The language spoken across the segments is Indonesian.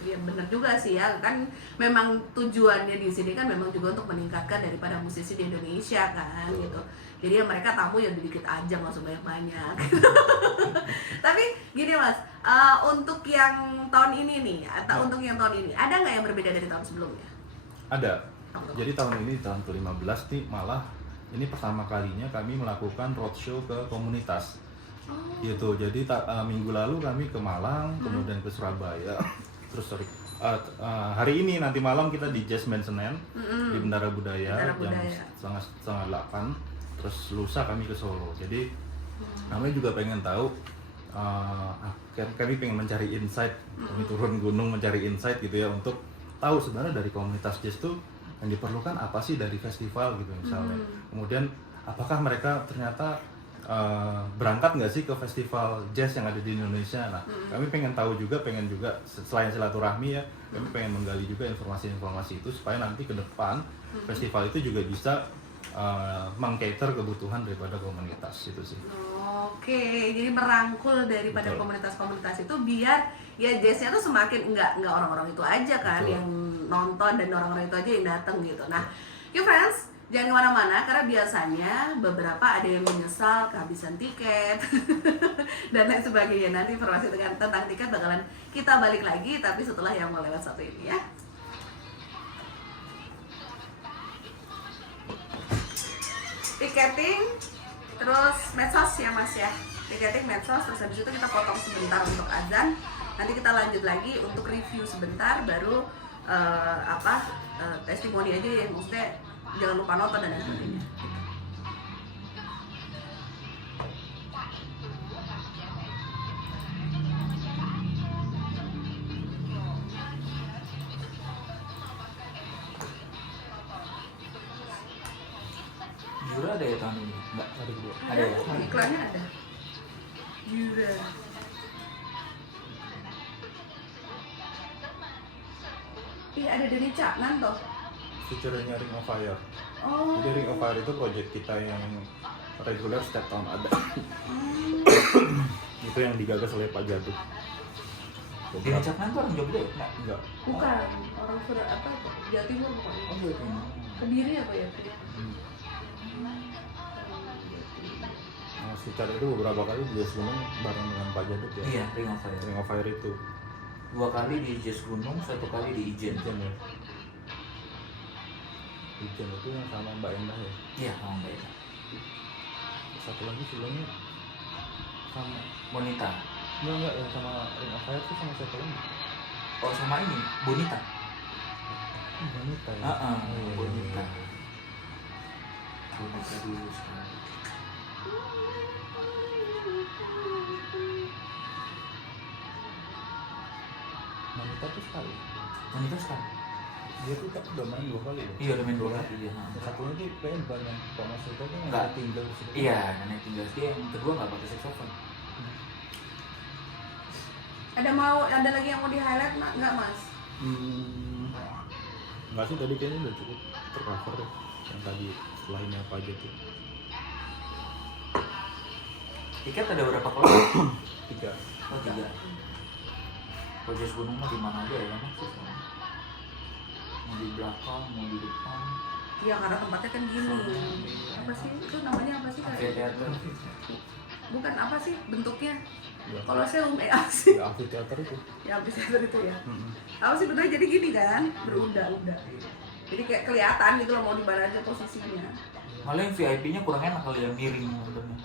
Iya benar juga sih ya, kan memang tujuannya di sini kan memang juga untuk meningkatkan daripada musisi di Indonesia kan gitu. Jadi ya mereka tamu ya dikit aja, nggak usah banyak-banyak. Tapi gini mas, untuk yang tahun ini nih, atau untuk yang tahun ini, ada nggak yang berbeda dari tahun sebelumnya? Ada. Jadi tahun ini tahun ke-15 nih, malah ini pertama kalinya kami melakukan roadshow ke komunitas. Gitu. Jadi minggu lalu kami ke Malang, kemudian ke Surabaya. Terus hari ini nanti malam kita di Jazzman Senen di Bendara Budaya jam 7:30. Terus lusa kami ke Solo. Jadi kami juga pengen tahu, kami pengen mencari insight, kami turun gunung mencari insight gitu ya, untuk tahu sebenarnya dari komunitas jazz tuh yang diperlukan apa sih dari festival gitu misalnya. Kemudian apakah mereka ternyata berangkat nggak sih ke festival jazz yang ada di Indonesia. Nah, kami pengen tahu juga, pengen juga selain silaturahmi ya, kami pengen menggali juga informasi-informasi itu supaya nanti ke depan festival itu juga bisa meng-cater kebutuhan daripada komunitas itu sih. Oke, jadi merangkul daripada komunitas-komunitas itu biar ya jazznya tuh semakin nggak orang-orang itu aja kan yang nonton dan orang-orang itu aja yang datang gitu. Nah, yuk friends, jangan kemana-mana karena biasanya beberapa ada yang menyesal kehabisan tiket dan lain sebagainya. Nanti informasi tentang tiket bakalan kita balik lagi, tapi setelah yang mau lewat satu ini ya. Tiketing, terus medsos ya mas ya. Tiketing, medsos, terus habis itu kita potong sebentar untuk azan. Nanti kita lanjut lagi untuk review sebentar, baru testimoni aja ya, maksudnya jangan lupa nonton dan sebagainya. Jura ada ya tahun ini? Enggak, ada dua. Ada ya? Iklannya ada. Jura. Iya ada dari Caknan toh. Feature-nya Ring of Fire. Oh. Jadi Ring of Fire itu project kita yang reguler setiap tahun ada. Itu yang digagas oleh Pak Jadu. Dini Caknan tuh orang Jogja ya? Enggak. Bukan, orang Surat apa? Jawa Timur pokoknya. Oh Jawa Timur. Kediri apa ya? Nah, secara itu beberapa kali di Jazz Gunung bareng dengan Pak Jadu ya. Iya, Ring of Fire. Ring of Fire itu 2 kali di Jazz Gunung, 1 kali di Ijen. Ijen ya. Ijen itu yang sama Mbak Endah ya. Iya, sama Mbak Eka. Satu lagi sebelumnya sama Bonita. enggak yang sama Ring of Fire itu sama siapa lagi? Oh sama ini, Bonita. Bonita ya. Bonita. Bonita dulu sekali. Bonita tuh sekali. Bonita sekali. Dia tuh kan udah main 2 kali ya. Iya, udah main 2 kali ya. Satu lagi kayaknya bukan yang Pak Mas itu kan Enggak. tinggal Iya, nenek tinggal dia yang kedua nggak pakai saxophone. Ada lagi yang mau di highlight nggak mas? Enggak sih, tadi kayaknya udah cukup tercover deh. Yang tadi setelah ini apa aja tuh. Tiket ada berapa kelas? 3. Oh 3. Kalau Jazz Gunung mah di mana aja ya mas? Mau di belakang, mau di depan. Iya karena tempatnya kan gini. Apa sih itu namanya apa sih kayak? Teater. Bukan apa sih bentuknya? Ya. Kalau saya sih. Ya amfiteater itu. Ya amfiteater itu ya. Apa sih bentuknya jadi gini kan? Berunda-unda. Jadi kayak kelihatan gitu loh mau di mana aja posisinya. Malah yang VIP-nya kurang enak kali yang miring modelnya.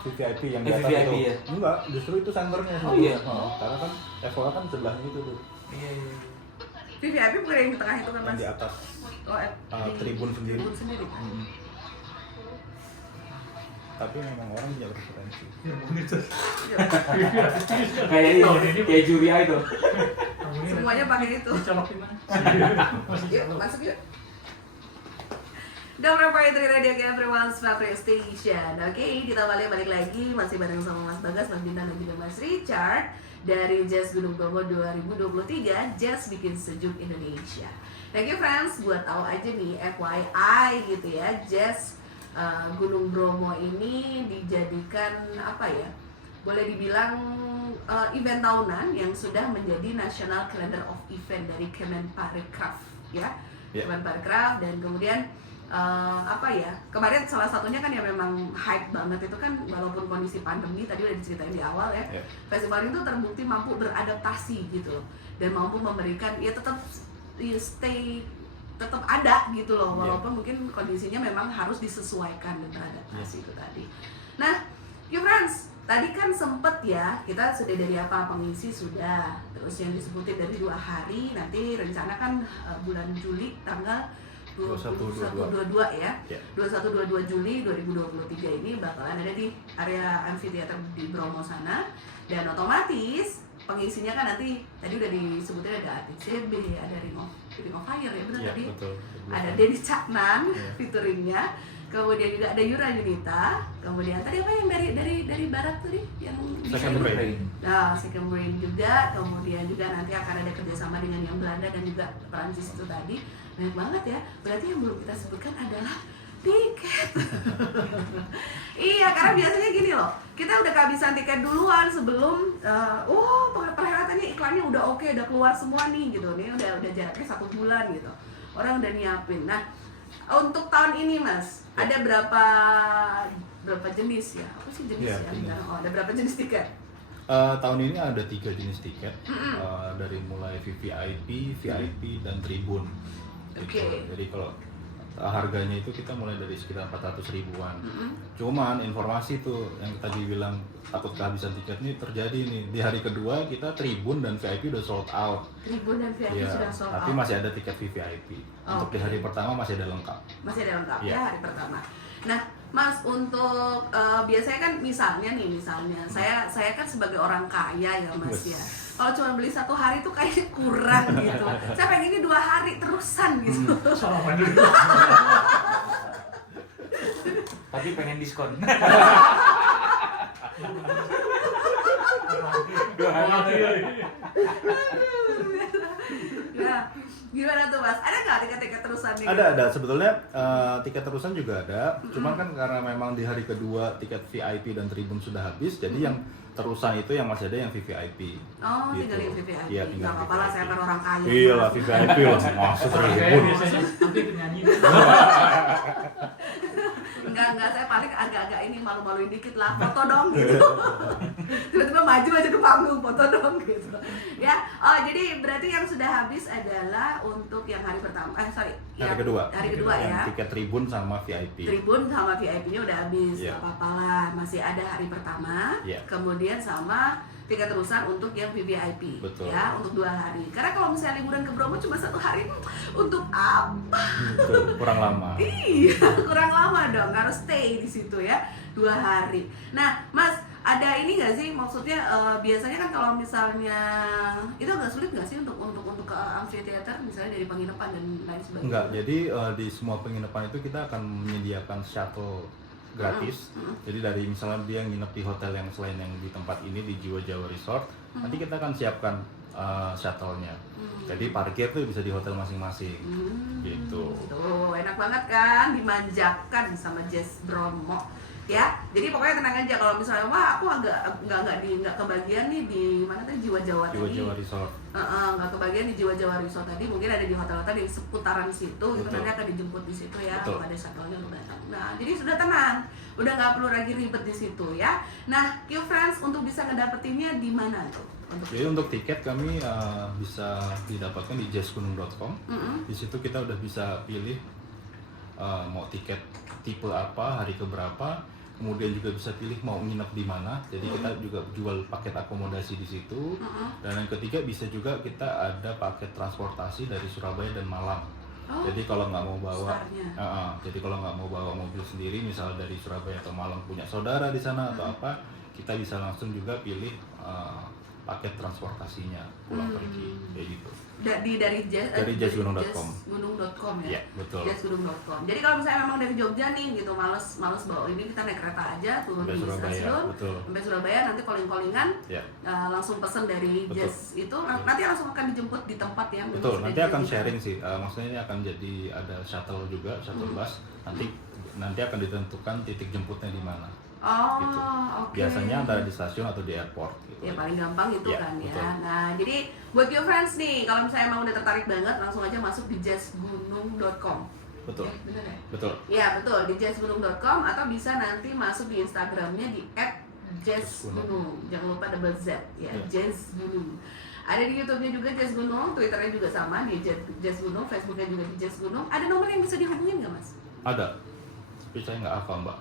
VIP yang di atas VIP itu. ya? Enggak, justru itu senternya. Oh iya? Karena kan FOA kan sebelahnya itu tuh. Iya. VIP bukan yang di tengah itu kan Yang mas? di atas di tribun sendiri. Tribun sendiri. Tapi memang orang punya preferensi. Kayak ini, kayak Juria itu. Semuanya pakai itu. Yuk masuk yuk. Don't Report Radio ke everyone's favorite station. Oke, kita balik lagi masih bareng sama Mas Bagas, Mas Bintang dan juga Mas Richard dari Jazz Gunung Bromo 2023. Jazz bikin sejuk Indonesia. Thank you friends, buat tahu aja nih FYI gitu ya, Jazz Gunung Bromo ini dijadikan apa ya? Boleh dibilang event tahunan yang sudah menjadi National Calendar of Event dari Kemenparekraf ya. Kemenparekraf, dan kemudian kemarin salah satunya kan yang memang hype banget itu kan, walaupun kondisi pandemi tadi udah diceritain di awal ya, festival itu terbukti mampu beradaptasi gitu loh, dan mampu memberikan ya tetap ada gitu loh, walaupun mungkin kondisinya memang harus disesuaikan dan beradaptasi itu tadi. Nah, you friends, tadi kan sempet ya, kita sudah dari pengisi sudah, terus yang disebutin dari 2 hari, nanti rencana kan bulan Juli tanggal 21-22 ya, 21-22 Juli 2023 ini bakalan ada di area amphitheater di Bromo sana, dan otomatis pengisinya kan nanti tadi udah disebutin ada ATCB, ada Ring of Fire ya benar tadi, betul. ada Denny Caknan featuringnya, kemudian juga ada Yura Yunita, kemudian tadi apa yang dari barat tadi yang Second Rain. Nah, Second Rain juga, kemudian juga nanti akan ada kerjasama dengan yang Belanda dan juga Perancis itu tadi. Banyak banget ya, berarti yang belum kita sebutkan adalah tiket. Iya, karena biasanya gini loh, kita udah kehabisan tiket duluan sebelum perhelatannya, iklannya udah oke, udah keluar semua nih gitu, nih udah jaraknya 1 bulan gitu, orang udah nyiapin. Nah, untuk tahun ini Mas, ada berapa jenis ya? Apa sih jenis ya? Ada berapa jenis tiket? Tahun ini ada 3 jenis tiket, dari mulai VVIP, VIP, dan Tribun. Jadi kalau harganya itu kita mulai dari sekitar 400 ribuan. Cuman informasi tuh yang tadi bilang takut kehabisan tiket nih terjadi nih. Di hari kedua kita Tribun dan VIP udah sold out. Tribun dan VIP sudah sold out. Tapi masih ada tiket VVIP. Untuk di hari pertama masih ada lengkap. Masih ada lengkap ya hari pertama. Nah, Mas, untuk biasanya kan misalnya saya kan sebagai orang kaya ya Mas ya. Kalau cuma beli 1 hari tuh kayaknya kurang gitu. Saya pengennya 2 hari terusan gitu. Sama dulu. Tapi pengen diskon. 2 hari. Nah, gimana tuh Mas? Ada nggak tiket-tiket terusan nih? Ada. Sebetulnya tiket terusan juga ada. Cuman kan karena memang di hari kedua tiket VIP dan Tribun sudah habis, jadi yang terusan itu yang masih ada yang VVIP. Oh, gitu. tinggal yang VVIP. Iya, tinggal nggak apa-apa lah, saya kan orang kaya. Iya lah, VVIP lah, masuk Tribun. Nanti penyanyi. Enggak, saya paling agak-agak ini malu-maluin dikit lah, foto dong gitu. Tiba-tiba maju aja ke panggung, foto dong gitu. Ya, jadi berarti yang sudah habis adalah untuk yang hari pertama, Hari kedua ya. Tiket Tribun sama VIP. Tribun sama VIP-nya udah habis, Iya. nggak apa-apa lah. Masih ada hari pertama, kemudian sama tiket terusan untuk yang VVIP. Betul. Ya, untuk 2 hari. Karena kalau misalnya liburan ke Bromo cuma 1 hari, untuk apa? Betul, kurang lama. Iya, kurang lama dong, harus stay di situ ya 2 hari. Nah, Mas, ada ini nggak sih, maksudnya biasanya kan kalau misalnya itu agak sulit nggak sih untuk ke amphitheater misalnya dari penginapan dan lain sebagainya? Enggak, jadi di semua penginapan itu kita akan menyediakan shuttle gratis. Jadi dari misalnya dia nginep di hotel yang selain yang di tempat ini di Jiwa Jawa Resort, nanti kita akan siapkan shuttle-nya. Jadi parkir tuh bisa di hotel masing-masing. Gitu. Tuh, enak banget kan, dimanjakan sama Jazz Bromo. Ya, jadi pokoknya tenang aja kalau misalnya aku agak nggak kebagian nih di mana tadi Jiwa Jawa tadi. Jiwa Jawa Resort. Nggak kebagian di Jiwa Jawa Resort tadi, mungkin ada di hotel-hotel di seputaran situ, itu nanti akan dijemput di situ ya, kalau ada shuttle-nya lu datang. Nah, jadi sudah tenang, udah nggak perlu lagi ribet di situ ya. Nah, Q Friends, untuk bisa ngedapetinnya di mana tuh? Jadi untuk tiket kami bisa didapatkan di jazzgunung.com. Di situ kita udah bisa pilih mau tiket tipe apa, hari keberapa. Kemudian juga bisa pilih mau nginep di mana. Jadi kita juga jual paket akomodasi di situ. Dan yang ketiga bisa juga kita ada paket transportasi dari Surabaya dan Malang. Jadi kalau nggak mau bawa mobil sendiri, misal dari Surabaya atau Malang punya saudara di sana atau apa, kita bisa langsung juga pilih paket transportasinya pulang pergi kayak gitu. Dari jazzgunung.com. Jazzgunung.com ya. Iya, betul. Jazzgunung.com. Jadi kalau misalnya memang dari Jogja nih gitu, males bawa ini, kita naik kereta aja turun di stasiun sampai Surabaya, nanti calling-callingan, langsung pesen dari Jazz itu, nanti langsung akan dijemput di tempat yang betul. Nanti akan sharing sih, maksudnya ini akan jadi ada shuttle juga, shuttle bus. Nanti akan ditentukan titik jemputnya di mana. Oh, gitu. oke. Biasanya antara di stasiun atau di airport gitu. Ya paling gampang itu Ya, kan ya. betul. Nah, jadi buat your friends nih, kalau misalnya emang udah tertarik banget, langsung aja masuk di jazzgunung.com. Betul. Bener ya? Betul. Ya betul, di jazzgunung.com atau bisa nanti masuk di Instagramnya di @jazzgunung. Jangan lupa double Z ya, Ya. jazzgunung. Ada di YouTube-nya juga Jazz Gunung, Twitternya juga sama di Jazz Gunung, Facebooknya juga di Jazz Gunung. Ada nomor yang bisa dihubungin nggak Mas? Ada. Tapi saya nggak hafal, Mbak.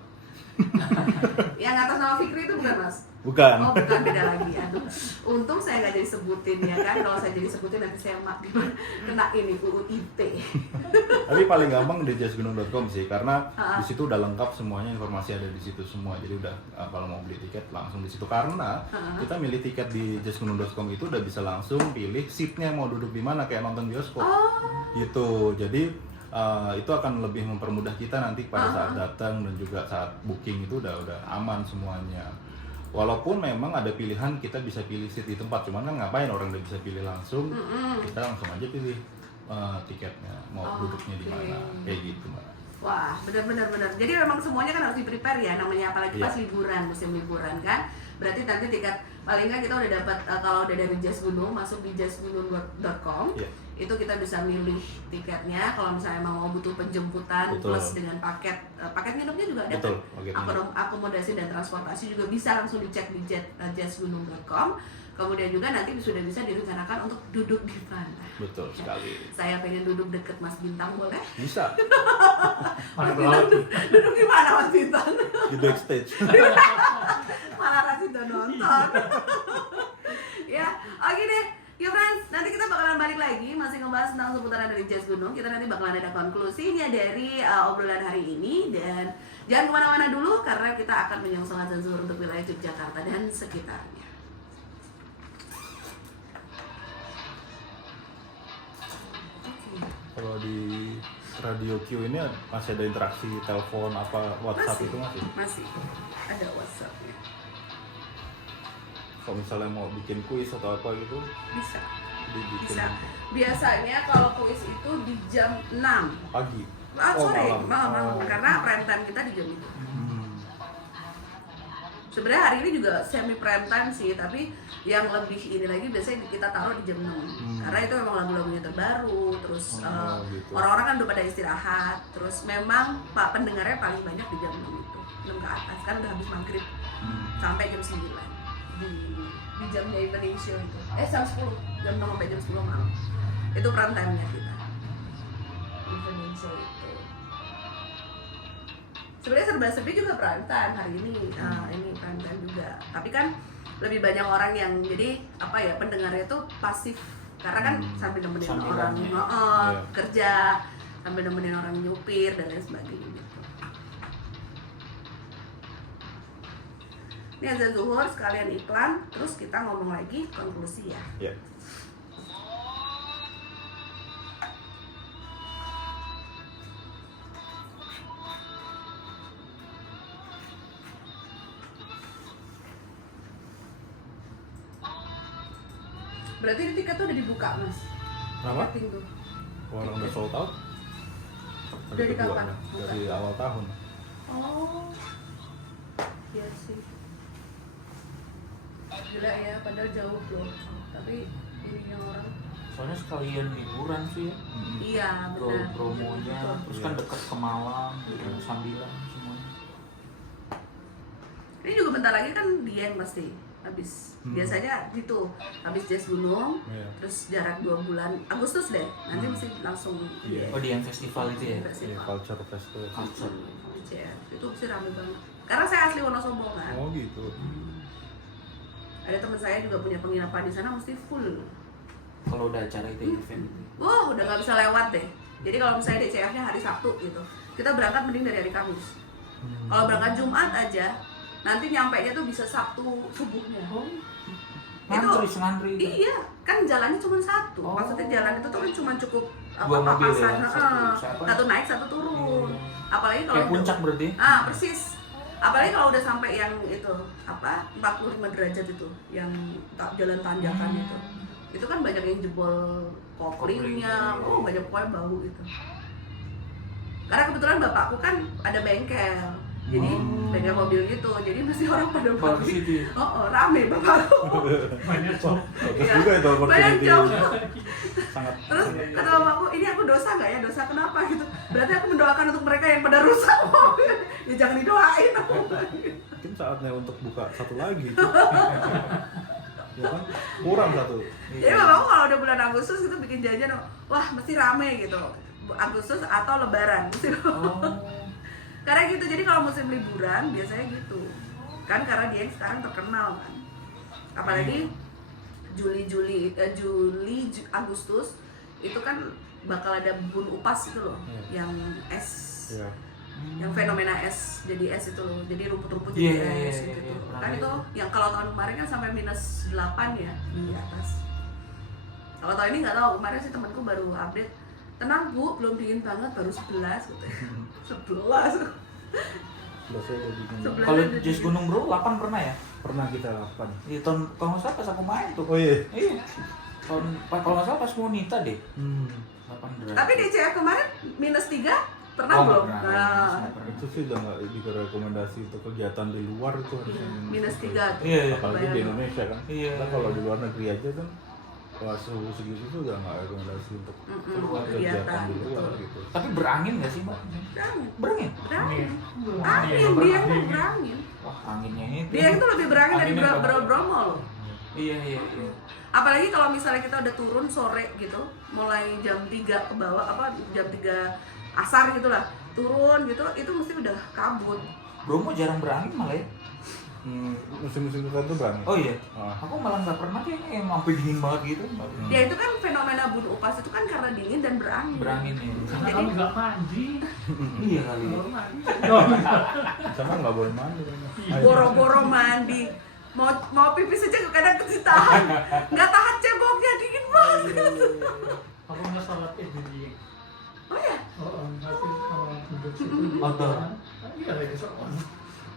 Yang atas nama Fikri itu bukan Mas? Bukan. Oh bukan, beda lagi. Aduh, untung saya nggak jadi sebutin ya kan. Kalau saya jadi sebutin nanti saya kena ini UU ITE. Tapi paling gampang di jazzgunung.com sih, karena Ah. di situ udah lengkap semuanya, informasi ada di situ semua. Jadi udah kalau mau beli tiket langsung di situ, karena kita milih tiket di jazzgunung.com itu udah bisa langsung pilih seatnya mau duduk di mana, kayak nonton bioskop. Gitu. Jadi itu akan lebih mempermudah kita nanti pada saat datang dan juga saat booking itu udah aman semuanya. Walaupun memang ada pilihan kita bisa pilih seat di tempat, cuman kan ngapain orang udah bisa pilih langsung, kita langsung aja pilih tiketnya mau duduknya di mana, kayak gitu Mbak. Wah, benar. Jadi memang semuanya kan harus di-prepare ya, namanya apalagi Iya. pas liburan, musim liburan kan. Berarti nanti tiket paling nggak kita udah dapat kalau udah dari Jazz Gunung masuk di jazzgunung.com. Iya. Itu kita bisa milih tiketnya. Kalau misalnya emang mau butuh penjemputan Betul. plus dengan paket nginepnya juga ada. Betul, kan? paket nginep. Akomodasi dan transportasi juga bisa langsung dicek di jazzgunung.com. Kemudian juga nanti sudah bisa direncanakan untuk duduk di pantai. Betul sekali. Saya pengen duduk deket Mas Bintang, boleh? Bisa Mana Mas Bintang duduk di mana Mas Bintang? di backstage. Malah kasih nonton. Ya, oke deh. Yuk friends, nanti kita bakalan balik lagi masih ngebahas tentang seputaran dari Jazz Gunung. Kita nanti bakalan ada konklusinya dari obrolan hari ini. Dan jangan kemana-mana dulu karena kita akan menyongsong azan zuhur untuk wilayah Yogyakarta dan sekitarnya. Kalau di Radio Q ini masih ada interaksi telepon apa WhatsApp itu masih? Masih ada WhatsAppnya. Kalau misalnya mau bikin kuis atau apa gitu, Bisa. dibikin Bisa. Biasanya kalau kuis itu di jam 6. pagi. Sore, Oh. malam. Karena prime time kita di jam itu. Sebenarnya hari ini juga semi prime time sih, tapi yang lebih ini lagi biasanya kita taruh di jam 6. Karena itu memang lagu-lagunya terbaru, terus Gitu. orang-orang kan udah pada istirahat, terus memang Pak pendengarnya paling banyak di jam 6 itu. 6 ke atas, kan udah habis maghrib sampai jam 9 di jamnya evening show itu. Jam 10, jam 6 sampai jam 10 malam. Itu prime time-nya kita. Evening show itu. Sebenarnya serba serbi juga prime time hari ini. Ini prime time juga. Tapi kan lebih banyak orang yang jadi apa ya, pendengarnya tuh pasif karena kan sambil nemenin orang Iya. kerja, sambil nemenin orang nyupir dan lain sebagainya gitu. Ini azan zuhur sekalian iklan, terus kita ngomong lagi konklusi ya. Ya. Berarti di tiket tuh udah dibuka mas? Kenapa? Tiketing tuh. Orang udah sold out? Dari kedua, kapan? dari awal tahun. Oh, iya sih. Gila ya, padahal jauh loh. Tapi ininya orang. Soalnya sekalian liburan sih ya. Iya, benar. Promonya, Betul. terus kan dekat ke Malang, gitu, sambilan semuanya. Ini juga bentar lagi kan Dieng pasti habis. Biasanya gitu, habis Jazz Gunung, Iya. terus jarak 2 bulan, Agustus deh. Nanti mesti langsung Iya. Oh di yang festival itu ya? Iya, Festival. culture festival. Culture. Iya, itu pasti rame banget. Karena saya asli Wonosobo kan. Oh gitu. Ada teman saya juga punya penginapan di sana mesti full. Kalau udah acara itu event itu. Wah, udah nggak bisa lewat deh. Jadi kalau misalnya DCF-nya hari Sabtu gitu, kita berangkat mending dari hari Kamis. Kalau berangkat Jumat aja, nanti nyampainya tuh bisa Sabtu subuhnya. Ngantri. Iya, kan jalannya cuma satu. Oh. Maksudnya jalan itu tuh kan cuma cukup Dua mobil papasan, ya? satu naik satu turun. Apalagi kalau Kayak puncak berarti? persis. Apalagi kalau udah sampai yang itu 45 derajat itu, yang jalan tanjakan itu. Itu kan banyak yang jebol koplingnya, banyak pokoknya bau gitu. Karena kebetulan bapakku kan ada bengkel, Jadi bengkel mobil gitu, jadi mesti orang pada Bagus beli. itu. Rame bapakku. Banyak job. Bagus Iya. juga itu Banyak opportunity. job. Sangat. Terus kata mamaku, ini aku dosa nggak ya? Dosa kenapa gitu? Berarti aku mendoakan untuk mereka yang pada rusak mobil. Ya jangan didoain aku. Mungkin saatnya untuk buka satu lagi. Ya kan? Kurang satu. Jadi mamaku kalau udah bulan Agustus itu bikin jajan, wah mesti rame gitu. Agustus atau Lebaran mesti. Oh. Karena gitu, jadi kalau musim liburan biasanya gitu. Kan karena dia yang sekarang terkenal kan. Apalagi Agustus itu kan bakal ada Bun Upas itu loh, yang es. Iya. Yang fenomena es jadi es itu loh, jadi rumput-rumput Iya, jadi iya, es iya, gitu. iya, pernah Kan lihat. itu yang kalau tahun kemarin kan sampai -8 ya di atas. Kalau tahun ini nggak tahu, kemarin sih temanku baru update, tenang bu, belum dingin banget, baru 11 gitu. 11. Selesai udah bikin. 11. Kalau Jazz Gunung Bro 8 pernah ya? Pernah kita lakukan. Iya tahun kalau nggak salah pas aku main tuh. Oh iya. Iya. Kalau nggak salah pas mau Nita deh. 8 derajat. Tapi DCF kemarin -3 pernah Oh, belum? nggak pernah. Nah, Nggak pernah. Itu sih udah nggak juga rekomendasi untuk kegiatan di luar itu harusnya. -3 tuh. Iya, iya. Apalagi di Indonesia kan. Iya. Kita kalau di luar negeri aja kan kalau suhu segitu tuh udah nggak rekomendasi untuk kegiatan kegiatan di luar gitu. gitu. Tapi berangin nggak sih mbak? Berangin, Berangin. berangin. Belum Angin, ada. dia tuh berangin. Wah anginnya itu. Dia itu lebih berangin dari Anginnya Bromo loh. Iya iya iya. Apalagi kalau misalnya kita udah turun sore gitu, mulai jam 3 ke bawah, jam 3 asar gitu lah, turun gitu, itu mesti udah kabut. Bromo jarang berangin malah ya. Musim-musim tertentu berani. Oh iya. Ah. Aku malah nggak pernah kayaknya yang sampai dingin banget gitu. Ya itu kan fenomena Bun Upas itu kan karena dingin dan berangin. Berangin ya. Karena Jadi- kamu nggak mandi. Iya kali. Ya. Baru mandi. Oh, enggak. Di sana nggak boleh mandi kan. Boro-boro mandi, mau pipis aja kadang tahan, nggak tahan ceboknya, dingin banget. Aku nggak sholat id di. Oh ya, Oh, nanti kalau duduk situ. Outdoor. Iya lagi sholat.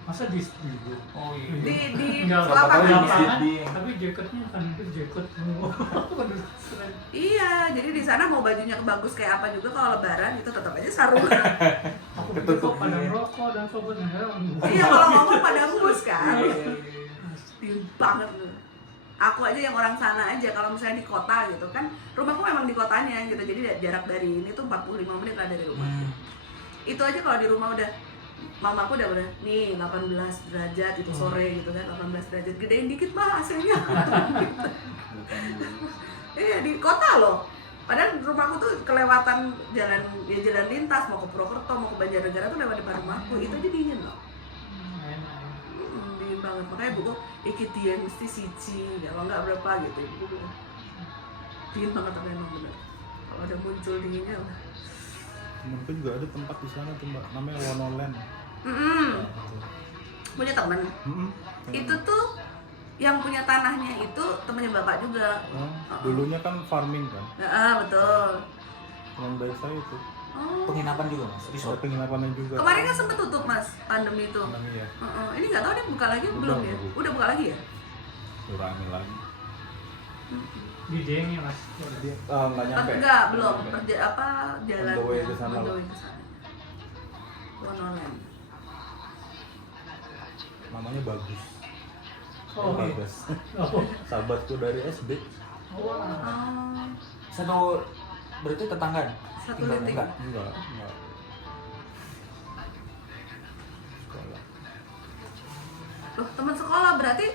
Masa di situ? Oh iya. di Nggak, lapangan ya. lapangan, Di- tapi jaketnya kan itu jaket semua. Aduh, keren. Iya, jadi di sana mau bajunya bagus kayak apa juga kalau Lebaran itu tetap aja sarung. Aku pikir Ketutup kok pada dia. merokok dan sobat negara. Iya, kalau ngomong pada embus kan. Iya, iya, iya. Dingin banget loh. Aku aja yang orang sana aja, kalau misalnya di kota gitu kan, rumahku memang di kotanya gitu, jadi jarak dari ini tuh 45 menit lah dari rumah. Itu aja kalau di rumah udah, mamaku udah nih 18 derajat itu sore gitu kan, 18 derajat, gedein dikit mah AC-nya. Iya di kota loh. Padahal rumahku tuh kelewatan jalan lintas, mau ke Purwokerto, mau ke Banjarnegara tuh lewat depan rumahku, itu aja dingin loh. Dingin banget, makanya buku ikut dia mesti siji, kalau nggak berapa gitu. Ibu bilang, dingin banget tapi emang bener. Kalau ada muncul dinginnya lah. Temenku juga ada tempat di sana tuh mbak, namanya Wonoland. Punya temen. Itu tuh yang punya tanahnya itu temennya bapak juga. Dulunya kan farming kan, Betul. yang dari saya itu. Oh. Penginapan juga mas. Ada Resort. penginapannya juga. Kemarin kan sempet tutup mas, pandemi itu. Namanya ya, Ini nggak tahu dia buka lagi Udah, belum ya? udah. Udah buka lagi ya? rame lagi. Di Dieng ya mas. Dia nggak nyampe. Enggak, belum. Nggak nyampe. Jalan On the way ke sana. on the way ke sana. Wonoland. Namanya bagus. Oh, iya. Bagus. Oh, Sahabatku dari SD. wah. Oh, Satu berarti tetangga. Satu Tinggalnya litik. enggak? Enggak. Sekolah. loh teman sekolah berarti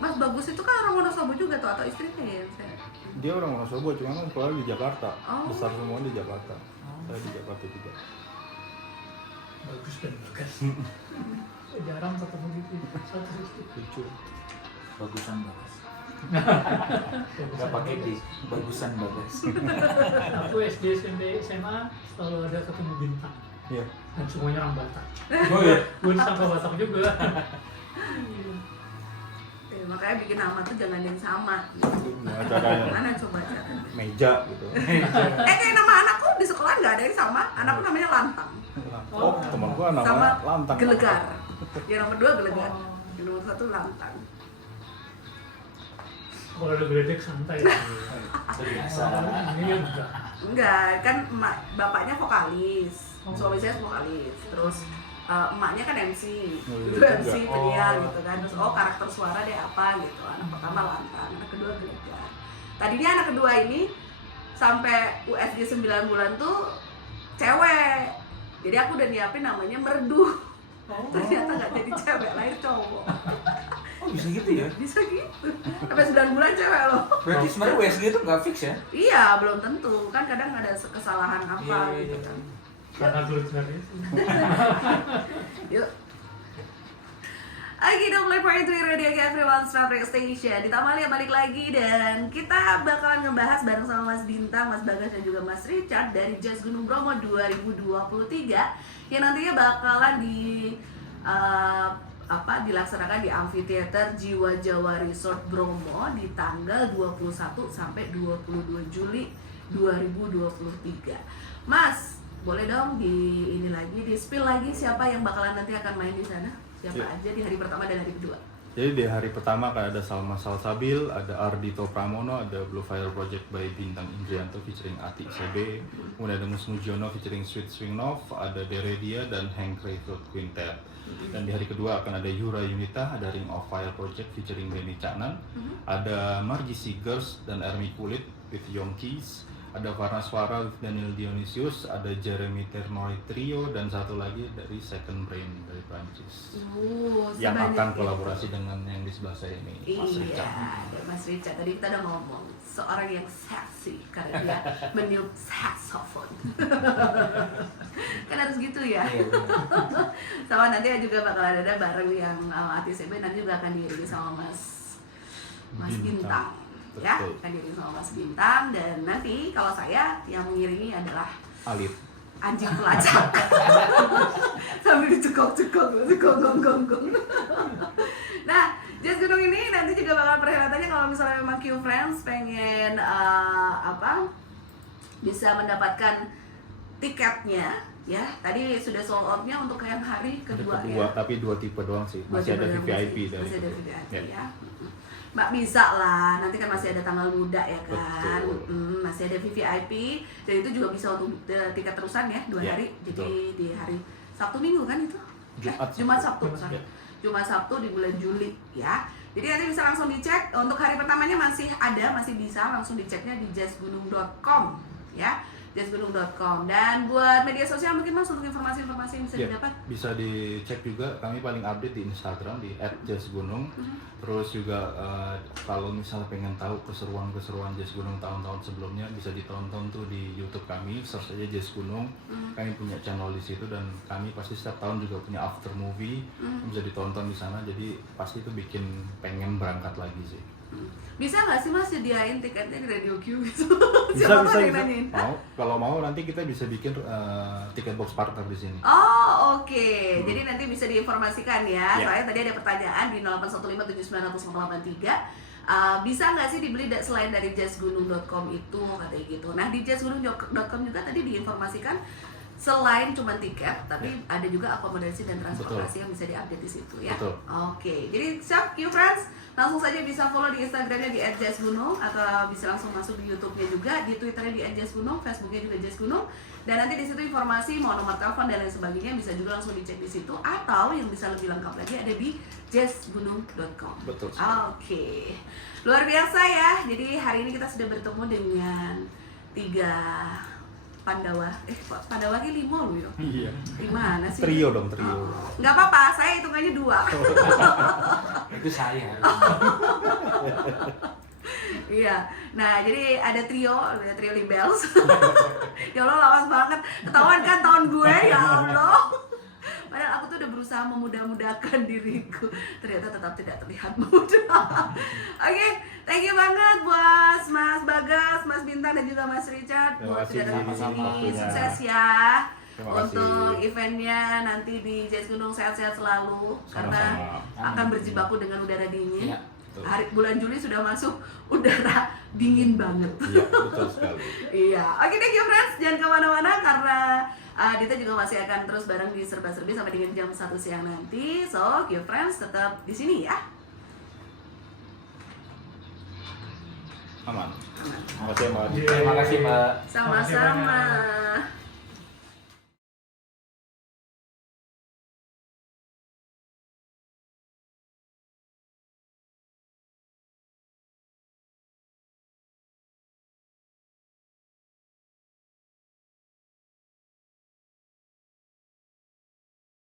Mas Bagus itu kan orang Wonosobo juga tuh atau istrinya ya? Saya. Dia orang Wonosobo, cuma kan sekolah di Jakarta. Oh. Besar semua di Jakarta. Saya di Jakarta juga. Bagus dan bagus. Jarang ketemu gitu. Satu Lucu. Bagusan bagus. Nggak pakai di bagusan bagus. Aku SD, SMP, SMA selalu ada ketemu bintang. Iya. Dan semuanya orang Batak. Oh iya. Gue disangka Batak juga. Makanya bikin nama tuh jangan yang sama. Gimana caranya? Mana coba cara? Meja gitu. Kayak nama anakku di sekolah nggak ada yang sama. Anakku namanya Lantang. Oh, teman gua Sama namanya Lantang. Gelegar. Yang nomor 2 Gelegar. Yang nomor 1 Lantang. Kalau ada geledek santai. Biasa. Ini enggak. Enggak, kan bapaknya vokalis. Suami saya vokalis. Terus emaknya kan MC, Oh, itu iya MC juga. penyiar Oh. gitu kan. Terus karakter suara deh apa gitu. Anak pertama Lantang, anak kedua Gelegar. Tadinya anak kedua ini sampai USG 9 bulan tuh cewek. Jadi aku udah nyiapin namanya Merdu. Ternyata nggak jadi cewek, lahir cowok. Oh bisa gitu ya? Bisa gitu. Sampai 9 bulan cewek loh. Berarti sebenarnya USG itu nggak fix ya? Iya, belum tentu. Kan kadang ada kesalahan apa Iya, gitu iya. kan. Karena dulu dari Yuk. Oke, udah mulai point to Radio Everyone's Favorite Station. Di Tamalia balik lagi dan kita bakalan ngebahas bareng sama Mas Bintang, Mas Bagas dan juga Mas Richard dari Jazz Gunung Bromo 2023 yang nantinya bakalan dilaksanakan di Amphitheater Jiwa Jawa Resort Bromo di tanggal 21 sampai 22 Juli 2023. Mas, boleh dong di spill lagi siapa yang bakalan nanti akan main di sana? Siapa Iya. aja di hari pertama dan hari kedua? Jadi di hari pertama akan ada Salma Salsabil, ada Ardito Pramono, ada Blue Fire Project by Bintang Indrianto featuring Ati CB, kemudian ada Mus Mujiono featuring Sweet Swing Nov, ada Deredia dan Hank Rayfield Quintet. Dan di hari kedua akan ada Yura Yunita, ada Ring of Fire Project featuring Benny Caknan, ada Margie Seegers dan Ermi Kulit with Yonkis, ada Varna Swara with Daniel Dionysius, ada Jeremy Ternoy Trio, dan satu lagi dari Second Brain dari Prancis. Yang Sebanyak akan itu. kolaborasi dengan yang di sebelah saya ini, Mas Iya, Richard. ada Mas Richard. Tadi kita udah ngomong seorang yang seksi karena dia meniup saxophone. Kan harus gitu ya. Iya, benar. Sama nanti juga bakal ada bareng yang ATCB nanti juga akan diiringi sama Mas Bintang. Ya, Betul. akan diiringi sama Mas Bintang dan nanti kalau saya yang mengiringi adalah Alif. anjing pelacak. Sambil dicekok-cekok, gong-gong-gong. Nah, Jazz Gunung ini nanti juga bakal perhelatannya kalau misalnya memang Q Friends pengen bisa mendapatkan tiketnya ya. Tadi sudah sold out-nya untuk yang hari kedua ya. Tapi dua tipe doang sih. Dua Masih tipe ada doang, VVIP dari masih ada itu. VVIP Ya. ya. Mbak bisa lah, nanti kan masih ada tanggal muda ya kan. Betul. Masih ada VVIP dan itu juga bisa untuk tiket terusan ya 2 Ya, hari. Jadi betul. di hari Sabtu Minggu kan itu? Jumat, Sabtu. Ya. Jumat Sabtu di bulan Juli ya. Jadi nanti bisa langsung dicek. Untuk hari pertamanya masih bisa langsung diceknya di jazzgunung.com ya. jazzgunung.com. Dan buat media sosial mungkin Mas untuk informasi-informasi yang bisa Ya, didapat. bisa dicek juga, kami paling update di Instagram di @jazzgunung. Terus juga kalau misalnya pengen tahu keseruan-keseruan Jazz Gunung tahun-tahun sebelumnya bisa ditonton tuh di YouTube kami, search aja Jazz Gunung. Kami punya channel di situ dan kami pasti setiap tahun juga punya after movie bisa ditonton di sana. Jadi pasti itu bikin pengen berangkat lagi sih. Bisa nggak sih Mas sediain tiketnya di Radio Q gitu? Bisa. Siapa tahu yang nanyain. Kalau mau nanti kita bisa bikin tiket box partner di sini. Oh oke, jadi nanti bisa diinformasikan ya. Ya. Soalnya tadi ada pertanyaan di 0815790088. Bisa nggak sih dibeli selain dari jazzgunung.com itu katanya gitu. Nah di jazzgunung.com juga tadi diinformasikan selain cuma tiket, tapi ada juga akomodasi dan transportasi yang bisa diupdate di situ ya. Betul. Oke, jadi siap Q Friends, langsung saja bisa follow di Instagramnya di @jazzgunung atau bisa langsung masuk di YouTube-nya juga, di Twitternya di @jazzgunung, Facebooknya juga jazzgunung. Dan nanti di situ informasi mau nomor telepon dan lain sebagainya bisa juga langsung dicek di situ atau yang bisa lebih lengkap lagi ada di jazzgunung.com. Betul. Oke, luar biasa ya. Jadi hari ini kita sudah bertemu dengan 3 Pandawa. Pandawa ini 5 loh ya. Iya. Gimana sih? Trio dong, trio. Oh, nggak apa-apa, saya hitungannya 2. Itu saya. Iya, nah jadi ada trio Libels. Ya Allah lawas banget, ketahuan kan tahun gue, ya Allah. Padahal aku tuh udah berusaha memudah-mudahkan diriku, ternyata tetap tidak terlihat mudah. Oke, thank you banget buat Mas Bagas, Mas Bintang dan juga Mas Richard Terima buat kasih sudah datang ke sini. waktunya. Sukses ya. Terima kasih. Untuk eventnya nanti di Jazz Gunung sehat-sehat selalu karena Sama-sama. akan berjibaku dengan udara dingin. Iya. Hari bulan Juli sudah masuk udara dingin banget. Iya, betul sekali. Iya, oke thank you friends, jangan kemana-mana karena Dita juga masih akan terus bareng di serba-serbi sampai dengan jam 1 siang nanti. So, you friends tetap di sini ya. Aman. Aman. Terima kasih, Mbak. Terima kasih Mbak. Sama-sama.